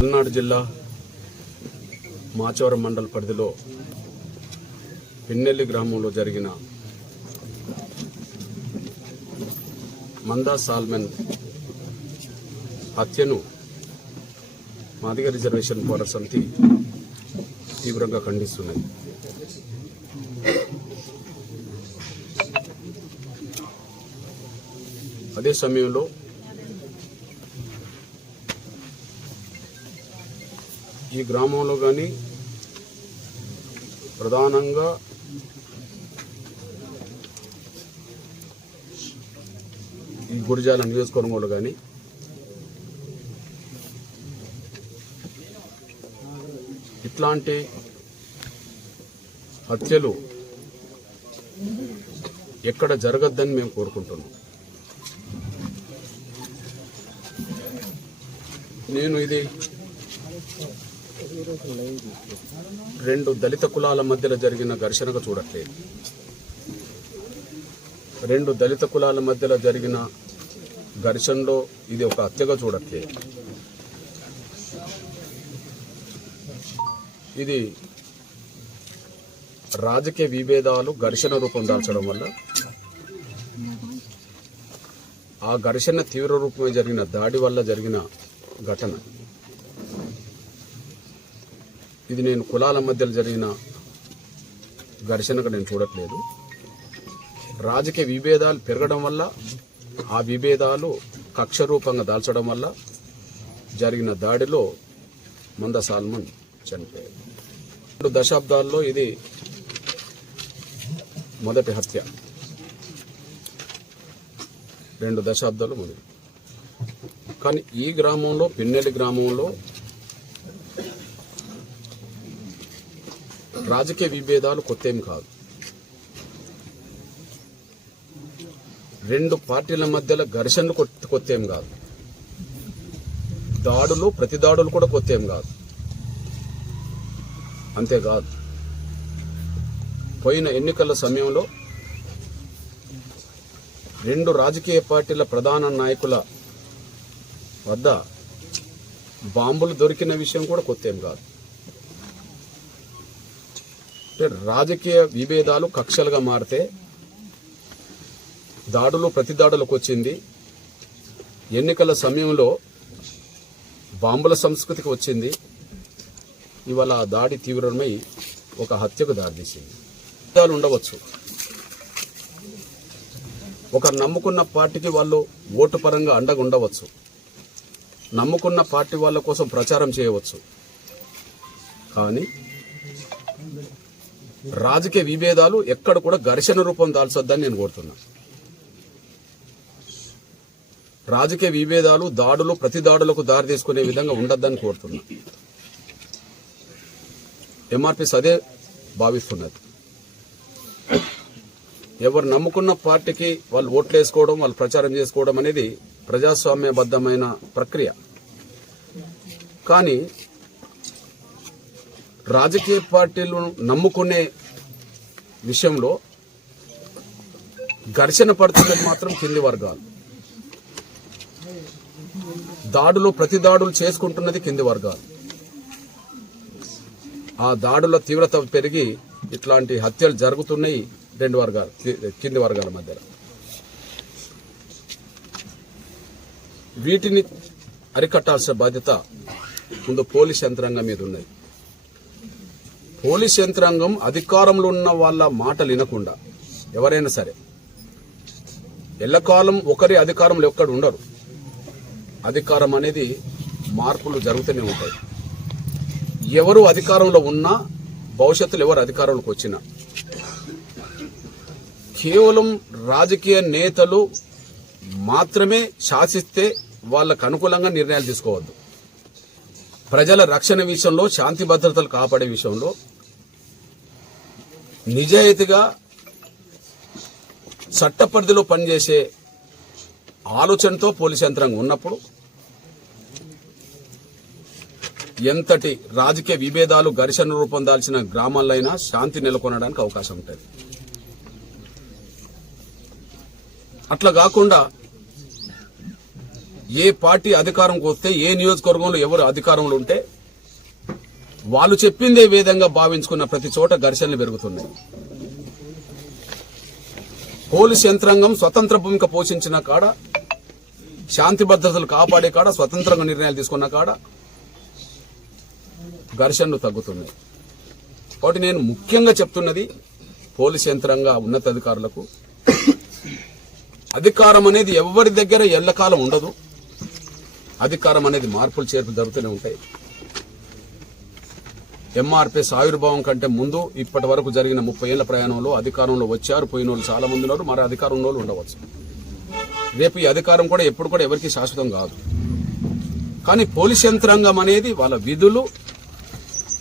పల్నాడు జిల్లా మాచవరం మండల పరిధిలో పిన్నెల్లి గ్రామంలో జరిగిన మందా సాల్మన్ హత్యను మాదిగ రిజర్వేషన్ పోరాట సమితి తీవ్రంగా ఖండిస్తున్నది. అదే సమయంలో ఈ గ్రామంలో కానీ ప్రధానంగా ఈ గురిజాల నియోజకవర్గంలో కానీ ఇట్లాంటి హత్యలు ఎక్కడ జరగద్దని మేము కోరుకుంటున్నాం. నేను ఇది రెండు దళిత కులాల మధ్యలో జరిగిన ఘర్షణగా చూడట్లేదు. రెండు దళిత కులాల మధ్యలో జరిగిన ఘర్షణలో ఇది ఒక హత్యగా చూడట్లేదు. ఇది రాజకీయ విభేదాలు ఘర్షణ రూపం దాల్చడం వల్ల ఆ ఘర్షణ తీవ్ర రూపమై జరిగిన దాడి వల్ల జరిగిన ఘటన. ఇది నేను కులాల మధ్యలో జరిగిన ఘర్షణగా నేను చూడట్లేదు. రాజకీయ విభేదాలు పెరగడం వల్ల ఆ విభేదాలు కక్ష రూపంగా దాల్చడం వల్ల జరిగిన దాడిలో మందా సాల్మన్ చనిపోయారు. 2 దశాబ్దాల్లో ఇది మొదటి హత్య. 2 దశాబ్దాలు మొదటి. కానీ ఈ గ్రామంలో, పిన్నెల్లి గ్రామంలో రాజకీయ విభేదాలు కొత్తేం కాదు. 2 పార్టీల మధ్యలో ఘర్షణలు కొత్తేం కాదు. దాడులు, ప్రతి దాడులు కూడా కొత్తేం కాదు. అంతేకాదు, పోయిన ఎన్నికల సమయంలో 2 రాజకీయ పార్టీల ప్రధాన నాయకుల వద్ద బాంబులు దొరికిన విషయం కూడా కొత్తేం కాదు. రాజకీయ విభేదాలు కక్షలుగా మారితే దాడులు ప్రతి దాడులకు వచ్చింది. ఎన్నికల సమయంలో బాంబుల సంస్కృతికి వచ్చింది. ఇవాళ దాడి తీవ్రమై ఒక హత్యకు దారితీసింది. ఉండవచ్చు, ఒకరు నమ్ముకున్న పార్టీకి వాళ్ళు ఓటు పరంగా అండగా ఉండవచ్చు, నమ్ముకున్న పార్టీ వాళ్ళ కోసం ప్రచారం చేయవచ్చు. కానీ రాజకీయ విభేదాలు ఎక్కడ కూడా ఘర్షణ రూపం దాల్చొద్దని నేను కోరుతున్నా. రాజకీయ విభేదాలు, దాడులు ప్రతి దాడులకు దారి తీసుకునే విధంగా ఉండొద్దని కోరుతున్నా. ఎంఆర్పీస్ అదే భావిస్తున్నది. ఎవరు నమ్ముకున్న పార్టీకి వాళ్ళు ఓట్లు వేసుకోవడం, వాళ్ళు ప్రచారం చేసుకోవడం అనేది ప్రజాస్వామ్యబద్ధమైన ప్రక్రియ. కానీ రాజకీయ పార్టీలను నమ్ముకునే విషయంలో ఘర్షణ పడుతున్నది మాత్రం కింది వర్గాలు. దాడులు ప్రతి దాడులు చేసుకుంటున్నది కింది వర్గాలు. ఆ దాడుల తీవ్రత పెరిగి ఇట్లాంటి హత్యలు జరుగుతున్నాయి 2 వర్గాలు, కింది వర్గాల మధ్యలో. వీటిని అరికట్టాల్సిన బాధ్యత ముందు పోలీస్ యంత్రాంగం మీద ఉన్నది. పోలీస్ యంత్రాంగం అధికారంలో ఉన్న వాళ్ళ మాటలు వినకుండా, ఎవరైనా సరే ఎల్లకాలం ఒకరి అధికారంలో ఎక్కడ ఉండరు. అధికారం అనేది మార్పులు జరుగుతూనే ఉంటాయి. ఎవరు అధికారంలో ఉన్నా, భవిష్యత్తులో ఎవరు అధికారంలోకి వచ్చినా, కేవలం రాజకీయ నేతలు మాత్రమే శాసిస్తే వాళ్ళకు అనుకూలంగా నిర్ణయాలు తీసుకోవద్దు. ప్రజల రక్షణ విషయంలో, శాంతి భద్రతలు కాపాడే విషయంలో నిజాయితీగా చట్ట పరిధిలో పనిచేసే ఆలోచనతో పోలీస్ యంత్రాంగం ఉన్నప్పుడు ఎంతటి రాజకీయ విభేదాలు, ఘర్షణ రూపం దాల్చిన గ్రామాలైనా శాంతి నెలకొనడానికి అవకాశం ఉంటుంది. అట్లా కాకుండా ఏ పార్టీ అధికారంకి వస్తే ఏ నియోజకవర్గంలో ఎవరు అధికారంలో ఉంటే వాళ్ళు చెప్పిందే విధంగా భావించుకున్న ప్రతి చోట ఘర్షణలు పెరుగుతున్నాయి. పోలీస్ యంత్రాంగం స్వతంత్ర భూమిక పోషించిన కాడ, శాంతి భద్రతలు కాపాడే కాడ, స్వతంత్రంగా నిర్ణయాలు తీసుకున్న కాడ ఘర్షణలు తగ్గుతున్నాయి. కాబట్టి నేను ముఖ్యంగా చెప్తున్నది పోలీస్ యంత్రాంగ ఉన్నతాధికారులకు, అధికారం అనేది ఎవరి దగ్గర ఎల్లకాలం ఉండదు. అధికారం అనేది మార్పులు చేర్పులు జరుగుతూనే ఉంటాయి. ఎంఆర్పీఎస్ ఆవిర్భావం కంటే ముందు ఇప్పటి వరకు జరిగిన 30 ఏళ్ల ప్రయాణంలో అధికారంలో వచ్చారు, పోయిన వాళ్ళు చాలా మంది ఉన్నారు, మరి అధికారం ఉన్న వాళ్ళు ఉండవచ్చు. రేపు ఈ అధికారం కూడా ఎప్పుడు కూడా ఎవరికి శాశ్వతం కాదు. కానీ పోలీస్ యంత్రాంగం అనేది వాళ్ళ విధులు,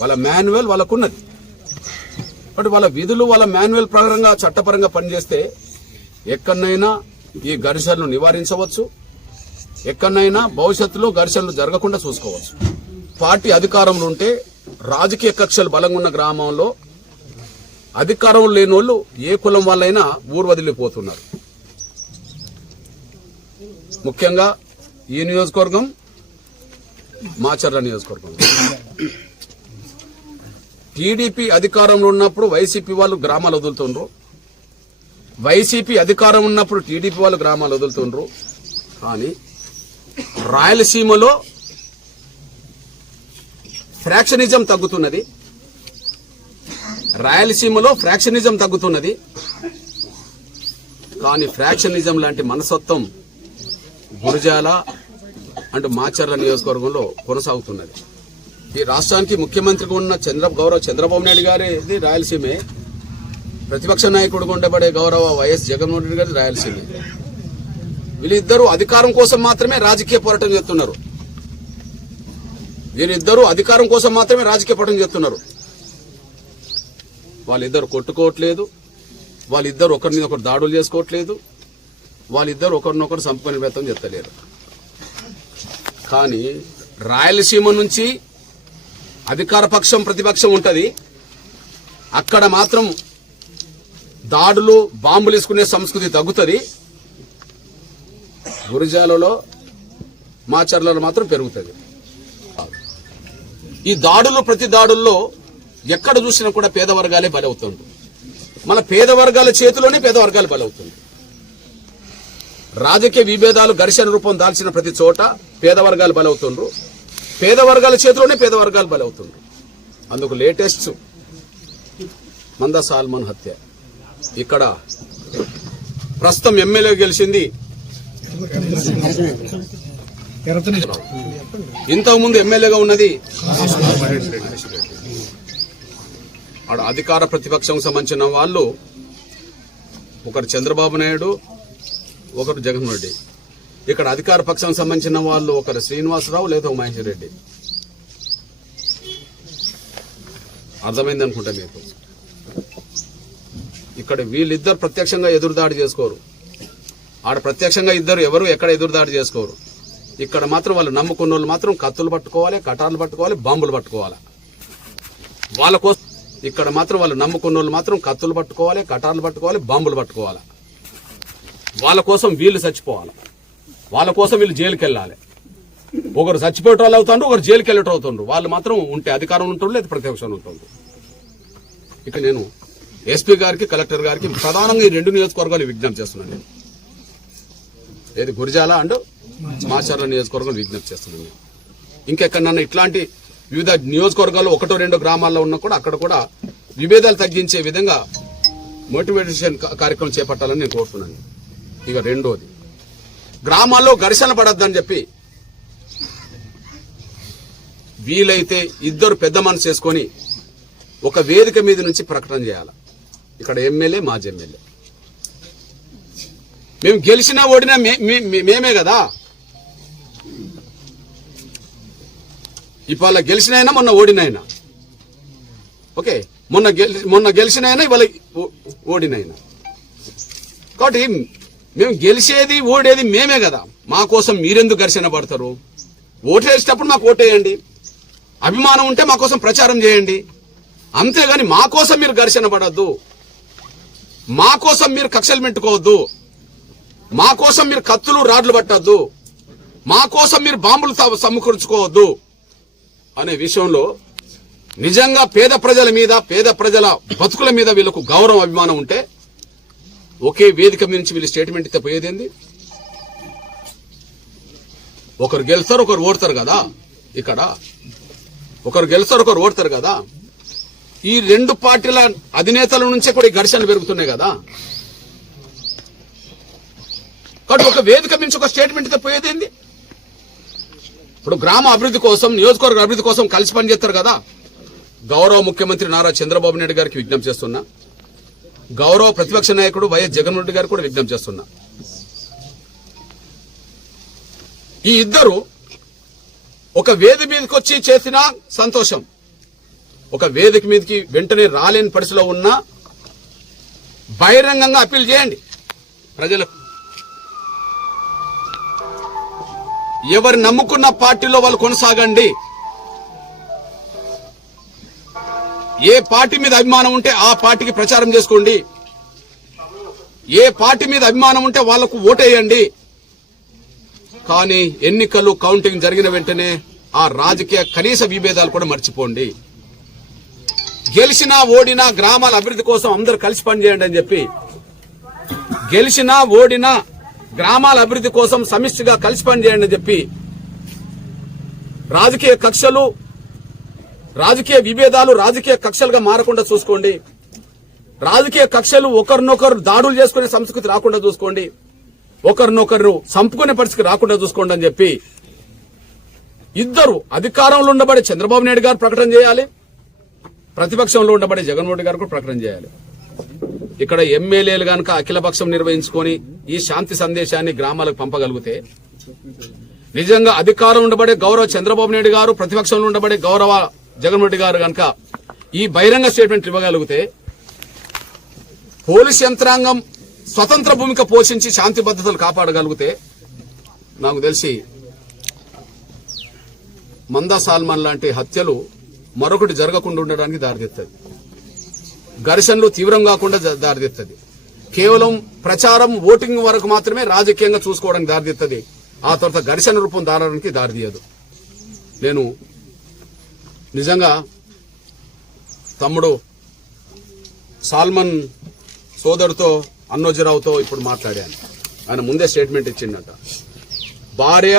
వాళ్ళ మాన్యువల్ వాళ్ళకున్నది. బట్ వాళ్ళ విధులు, వాళ్ళ మాన్యువల్ ప్రకారంగా చట్టపరంగా పనిచేస్తే ఎక్కడైనా ఈ ఘర్షణలు నివారించవచ్చు, ఎక్కడైనా భవిష్యత్తులో ఘర్షణలు జరగకుండా చూసుకోవచ్చు. పార్టీ అధికారంలో ఉంటే రాజకీయ కక్షలు బలంగా ఉన్న గ్రామంలో అధికారం లేని వాళ్ళు ఏ కులం వాళ్ళైనా ఊరు వదిలిపోతున్నారు. ముఖ్యంగా ఈ నియోజకవర్గం మాచర్ల నియోజకవర్గం. టీడీపీ అధికారంలో ఉన్నప్పుడు వైసీపీ వాళ్ళు గ్రామాలు వదులుతుండ్రు, వైసీపీ అధికారం ఉన్నప్పుడు టీడీపీ వాళ్ళు గ్రామాలు వదులుతుండ్రు. కానీ రాయలసీమలో ఫ్రాక్షనిజం తగ్గుతున్నది, రాయలసీమలో ఫ్రాక్షనిజం తగ్గుతున్నది. కానీ ఫ్రాక్షనిజం లాంటి మనస్తత్వం గురజాల అంటూ మాచర్ల నియోజకవర్గంలో కొనసాగుతున్నది. ఈ రాష్ట్రానికి ముఖ్యమంత్రిగా ఉన్న గౌరవ చంద్రబాబు నాయుడు గారి రాయలసీమే, ప్రతిపక్ష నాయకుడిగా ఉండబడే గౌరవ వైఎస్ జగన్మోహన్ రెడ్డి గారి రాయలసీమే. వీళ్ళిద్దరూ అధికారం కోసం మాత్రమే రాజకీయ పోరాటం చేస్తున్నారు. వీరిద్దరూ అధికారం కోసం మాత్రమే రాజకీయ పోరాటం చేస్తున్నారు. వాళ్ళిద్దరు కొట్టుకోవట్లేదు, వాళ్ళిద్దరు ఒకరి మీద ఒకరు దాడులు చేసుకోవట్లేదు, వాళ్ళిద్దరు ఒకరినొకరు సంపుకునే ప్రయత్నం చేస్తలేరు. కానీ రాయలసీమ నుంచి అధికార పక్షం ప్రతిపక్షం ఉంటది, అక్కడ మాత్రం దాడులు బాంబులు వేసుకునే సంస్కృతి తగ్గుతుంది. గురజాలలో మాచర్లలో మాత్రం పెరుగుతుంది. ఈ దాడులు ప్రతి దాడుల్లో ఎక్కడ చూసినా కూడా పేద వర్గాలే బలవుతుంది. మన పేద వర్గాల చేతిలోనే పేద వర్గాలు బలవుతుంది. రాజకీయ విభేదాలు ఘర్షణ రూపం దాల్చిన ప్రతి చోట పేద వర్గాలు బలవుతుండ్రు, పేద వర్గాల చేతిలోనే పేద వర్గాలు బలవుతుండ్రు. అందుకు లేటెస్ట్ మందా సాల్మన్ హత్య. ఇక్కడ ప్రస్తుతం ఎమ్మెల్యే గెలిచింది, ఇంతకుముందు ఎమ్మెల్యేగా ఉన్నది ఆడ అధికార ప్రతిపక్షం సంబంధించిన వాళ్ళు, ఒకరు చంద్రబాబు నాయుడు, ఒకరు జగన్మోహన్ రెడ్డి. ఇక్కడ అధికార పక్షం సంబంధించిన వాళ్ళు ఒకరు శ్రీనివాసరావు లేదా మహేశ్వర్ రెడ్డి. అర్థమైంది అనుకుంటా మీకు. ఇక్కడ వీళ్ళిద్దరు ప్రత్యక్షంగా ఎదురుదాడి చేసుకోరు, ఆడ ప్రత్యక్షంగా ఇద్దరు ఎవరు ఎక్కడ ఎదురుదాడి చేసుకోరు. ఇక్కడ మాత్రం వాళ్ళు నమ్ముకున్న వాళ్ళు మాత్రం కత్తులు పట్టుకోవాలి, కటార్లు పట్టుకోవాలి, బాంబులు పట్టుకోవాలి. వాళ్ళ కోసం ఇక్కడ మాత్రం వాళ్ళు నమ్ముకున్న వాళ్ళు మాత్రం కత్తులు పట్టుకోవాలి, కటార్లు పట్టుకోవాలి, బాంబులు పట్టుకోవాలి. వాళ్ళ కోసం వీళ్ళు చచ్చిపోవాలి, వాళ్ళ కోసం వీళ్ళు జైలుకి వెళ్ళాలి. ఒకరు చచ్చిపోయేట వాళ్ళు అవుతాండ్రు, ఒకరు జైలుకి వెళ్ళటం అవుతుండ్రు. వాళ్ళు మాత్రం ఉంటే అధికారం ఉంటుండ్రు, లేదా ప్రతిపక్షం ఉంటుండ్రు. ఇక నేను ఎస్పీ గారికి, కలెక్టర్ గారికి ప్రధానంగా ఈ 2 నియోజకవర్గాలు విజ్ఞప్తి చేస్తున్నాను. నేను ఏది గురజాల అండ్ మాచర్ల నియోజకవర్గం విజ్ఞప్తి చేస్తున్నాను. ఇంకెక్కడన్నా ఇట్లాంటి వివిధ నియోజకవర్గాలు 1-2 గ్రామాల్లో ఉన్నా కూడా అక్కడ కూడా విభేదాలు తగ్గించే విధంగా మోటివేషన్ కార్యక్రమం చేపట్టాలని నేను కోరుతున్నాను. ఇక రెండోది, గ్రామాల్లో ఘర్షణ పడద్దని చెప్పి వీలైతే ఇద్దరు పెద్ద మనసు చేసుకొని ఒక వేదిక మీద నుంచి ప్రకటన చేయాలి. ఇక్కడ ఎమ్మెల్యే, మాజీ ఎమ్మెల్యే, మేము గెలిచినా ఓడినా మేమే కదా. ఇవాళ గెలిచినైనా మొన్న ఓడినైనా, ఓకే, మొన్న గెలిచినైనా ఇవాళ ఓడినైనా. కాబట్టి మేము గెలిచేది ఓడేది మేమే కదా. మా కోసం మీరెందుకు ఘర్షణ పడతారు? ఓటేసేటప్పుడు మాకు ఓటేయండి, అభిమానం ఉంటే మా కోసం ప్రచారం చేయండి. అంతేగాని మా కోసం మీరు ఘర్షణ పడద్దు, మా కోసం మీరు కక్షలు పెట్టుకోవద్దు, మా కోసం మీరు కత్తులు రాడ్లు పట్టద్దు. మా కోసం మీరు బాంబులు సమకూర్చుకోవద్దు అనే విషయంలో నిజంగా పేద ప్రజల మీద, పేద ప్రజల బతుకుల మీద వీళ్ళకు గౌరవం, అభిమానం ఉంటే ఒకే వేదిక మీద నుంచి వీళ్ళు స్టేట్మెంట్ ఇస్తే పోయేదేంది? ఒకరు గెలుస్తారు, ఒకరు ఓడతారు కదా. ఇక్కడ ఒకరు గెలుస్తారు, ఒకరు ఓడతారు కదా. ఈ రెండు పార్టీల అధినేతల నుంచే కూడా ఈ ఘర్షణలు పెరుగుతున్నాయి కదా. కాబట్టి ఒక వేదిక నుంచి ఒక స్టేట్మెంట్ ఇస్తే పోయేదేంది? ఇప్పుడు గ్రామ అభివృద్ధి కోసం, నియోజకవర్గ అభివృద్ధి కోసం కలిసి పనిచేస్తారు కదా. గౌరవ ముఖ్యమంత్రి నారా చంద్రబాబు నాయుడు గారికి విజ్ఞప్తి చేస్తున్నా, గౌరవ ప్రతిపక్ష నాయకుడు వైఎస్ జగన్మోహన్ రెడ్డి గారికి కూడా విజ్ఞప్తి చేస్తున్నా. ఈ ఇద్దరు ఒక వేదిక మీదకి వచ్చి చేసిన సంతోషం, ఒక వేదిక మీదకి వెంటనే రాలేని పరిస్థితిలో ఉన్నా బహిరంగంగా అప్పీల్ చేయండి ప్రజలకు. ఎవరు నమ్ముకున్న పార్టీలో వాళ్ళు కొనసాగండి. ఏ పార్టీ మీద అభిమానం ఉంటే ఆ పార్టీకి ప్రచారం చేసుకోండి. ఏ పార్టీ మీద అభిమానం ఉంటే వాళ్లకు ఓటేయండి. కానీ ఎన్నికలు కౌంటింగ్ జరిగిన వెంటనే ఆ రాజకీయ కనీస విభేదాలు కూడా మర్చిపోండి. గెలిచినా ఓడినా గ్రామాల అభివృద్ధి కోసం అందరూ కలిసి పనిచేయండి అని చెప్పి, గెలిచినా ఓడినా గ్రామాల అభివృద్ధి కోసం సమిష్టిగా కలిసి పనిచేయండి అని చెప్పి, రాజకీయ కక్షలు, రాజకీయ విభేదాలు రాజకీయ కక్షలుగా మారకుండా చూసుకోండి. రాజకీయ కక్షలు ఒకరినొకరు దాడులు చేసుకునే సంస్కృతి రాకుండా చూసుకోండి. ఒకరినొకరు చంపుకునే పరిస్థితి రాకుండా చూసుకోండి అని చెప్పి ఇద్దరు అధికారంలో ఉండబడే చంద్రబాబు నాయుడు గారు ప్రకటన చేయాలి, ప్రతిపక్షంలో ఉండబడే జగన్మోహన్ రెడ్డి గారు కూడా ప్రకటన చేయాలి. ఇక్కడ ఎమ్మెల్యేలు గనక అఖిలపక్షం నిర్వహించుకొని ఈ శాంతి సందేశాన్ని గ్రామాలకు పంపగలిగితే, నిజంగా అధికారం ఉండబడే గౌరవ చంద్రబాబు నాయుడు గారు, ప్రతిపక్షంలో ఉండబడే గౌరవ జగన్మోహన్ రెడ్డి గారు గనక ఈ బహిరంగ స్టేట్మెంట్ ఇవ్వగలిగితే, పోలీస్ యంత్రాంగం స్వతంత్ర భూమిక పోషించి శాంతి భద్రతలు కాపాడగలిగితే, నాకు తెలిసి మందా సాల్మన్ లాంటి హత్యలు మరొకటి జరగకుండా ఉండడానికి దారితీస్తుంది. ఘర్షణలు తీవ్రం కాకుండా దారితీస్తుంది. కేవలం ప్రచారం, ఓటింగ్ వరకు మాత్రమే రాజకీయంగా చూసుకోవడానికి దారితీస్తుంది. ఆ తర్వాత ఘర్షణ రూపం దారడానికి దారితీయదు. నేను నిజంగా తమ్ముడు సాల్మన్ సోదరుతో, అన్నోజీరావుతో ఇప్పుడు మాట్లాడాను. ఆయన ముందే స్టేట్మెంట్ ఇచ్చిండట. భార్య,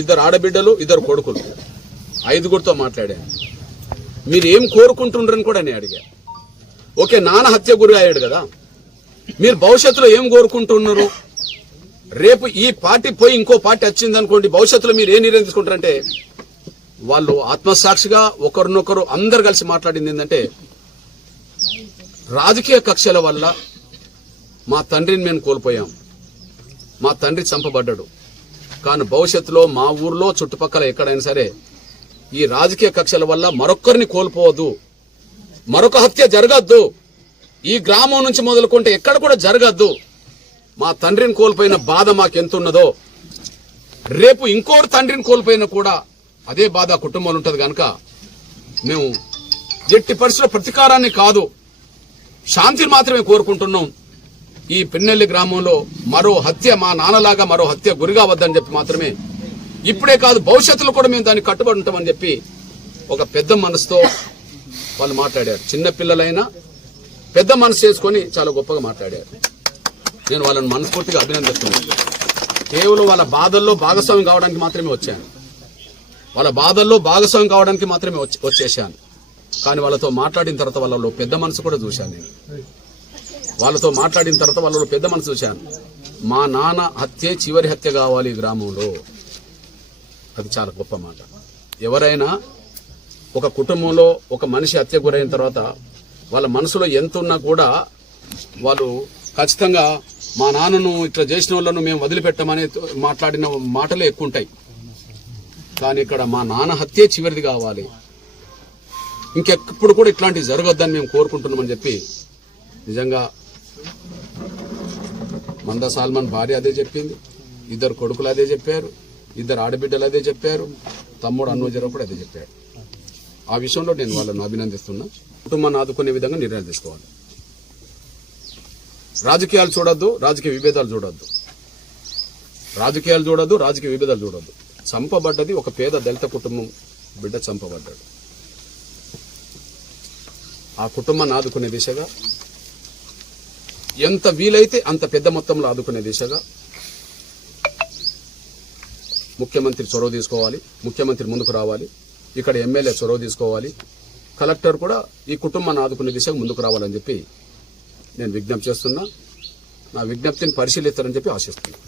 ఇద్దరు ఆడబిడ్డలు, ఇద్దరు కొడుకులు, 5గురితో మాట్లాడాను. మీరు ఏం కోరుకుంటుండ్రని కూడా నేను అడిగా. ఓకే, నాన్న హత్య గురి అయ్యాడు కదా, మీరు భవిష్యత్తులో ఏం కోరుకుంటున్నారు? రేపు ఈ పార్టీ పోయి ఇంకో పార్టీ వచ్చిందనుకోండి, భవిష్యత్తులో మీరు ఏ నిర్ణయం తీసుకుంటారంటే, వాళ్ళు ఆత్మసాక్షిగా ఒకరినొకరు అందరు కలిసి మాట్లాడింది ఏంటంటే, రాజకీయ కక్షల వల్ల మా తండ్రిని మేము కోల్పోయాం, మా తండ్రి చంపబడ్డాడు, కానీ భవిష్యత్తులో మా ఊర్లో చుట్టుపక్కల ఎక్కడైనా సరే ఈ రాజకీయ కక్షల వల్ల మరొక్కరిని కోల్పోవద్దు, మరొక హత్య జరగద్దు, ఈ గ్రామం నుంచి మొదలుకుంటే ఎక్కడ కూడా జరగద్దు. మా తండ్రిని కోల్పోయిన బాధ మాకెంతున్నదో, రేపు ఇంకోటి తండ్రిని కోల్పోయినా కూడా అదే బాధ కుటుంబంలో ఉంటుంది. కనుక మేము ఎట్టి పరిస్థితుల్లో ప్రతీకారాన్ని కాదు, శాంతిని మాత్రమే కోరుకుంటున్నాం. ఈ పిన్నెల్లి గ్రామంలో మరో హత్య, మా నాన్నలాగా మరో హత్య గురిగా వద్దని చెప్పి మాత్రమే, ఇప్పుడే కాదు భవిష్యత్తులో కూడా మేము దానికి కట్టుబడి ఉంటామని చెప్పి ఒక పెద్ద మనసుతో వాళ్ళు మాట్లాడారు. చిన్న పిల్లలైనా పెద్ద మనసు చేసుకొని చాలా గొప్పగా మాట్లాడారు. నేను వాళ్ళని మనస్ఫూర్తిగా అభినందిస్తున్నాను. కేవలం వాళ్ళ బాధల్లో భాగస్వామ్యం కావడానికి మాత్రమే వచ్చాను, వాళ్ళ బాధల్లో భాగస్వామ్యం కావడానికి మాత్రమే వచ్చేసాను. కానీ వాళ్ళతో మాట్లాడిన తర్వాత వాళ్ళలో పెద్ద మనసు కూడా చూశాను. నేను వాళ్ళతో మాట్లాడిన తర్వాత వాళ్ళలో పెద్ద మనసు చూశాను. మా నాన్న హత్యే చివరి హత్య కావాలి ఈ గ్రామంలో. అది చాలా గొప్ప మాట. ఎవరైనా ఒక కుటుంబంలో ఒక మనిషి హత్య గురైన తర్వాత వాళ్ళ మనసులో ఎంత ఉన్నా కూడా వాళ్ళు ఖచ్చితంగా మా నాన్నను ఇట్లా చేసిన వాళ్ళను మేము వదిలిపెట్టామని మాట్లాడిన మాటలే ఎక్కువ ఉంటాయి. కానీ ఇక్కడ మా నాన్న హత్యే చివరిది కావాలి, ఇంకెప్పుడు కూడా ఇట్లాంటివి జరగొద్దని మేము కోరుకుంటున్నామని చెప్పి, నిజంగా మందా సాల్మన్ భార్య అదే చెప్పింది, ఇద్దరు కొడుకులు అదే చెప్పారు, ఇద్దరు ఆడబిడ్డలు అదే చెప్పారు, తమ్ముడు అన్నోజీరావు కూడా అదే చెప్పారు. ఆ విషయంలో నేను వాళ్ళని అభినందిస్తున్నా. కుటుంబాన్ని ఆదుకునే విధంగా నిర్ణయాలు తీసుకోవాలి. రాజకీయాలు చూడొద్దు, రాజకీయ విభేదాలు చూడొద్దు. రాజకీయాలు చూడొద్దు, రాజకీయ విభేదాలు చూడొద్దు. చంపబడ్డది ఒక పేద దళిత కుటుంబం బిడ్డ చంపబడ్డాడు. ఆ కుటుంబాన్ని ఆదుకునే దిశగా ఎంత వీలైతే అంత పెద్ద మొత్తంలో ఆదుకునే దిశగా ముఖ్యమంత్రి చొరవ తీసుకోవాలి, ముఖ్యమంత్రి ముందుకు రావాలి, ఇక్కడ ఎమ్మెల్యే చొరవ తీసుకోవాలి, కలెక్టర్ కూడా ఈ కుటుంబాన్ని ఆదుకునే దిశగా ముందుకు రావాలని చెప్పి నేను విజ్ఞప్తి చేస్తున్నా. నా విజ్ఞప్తిని పరిశీలిస్తారని చెప్పి ఆశిస్తున్నాను.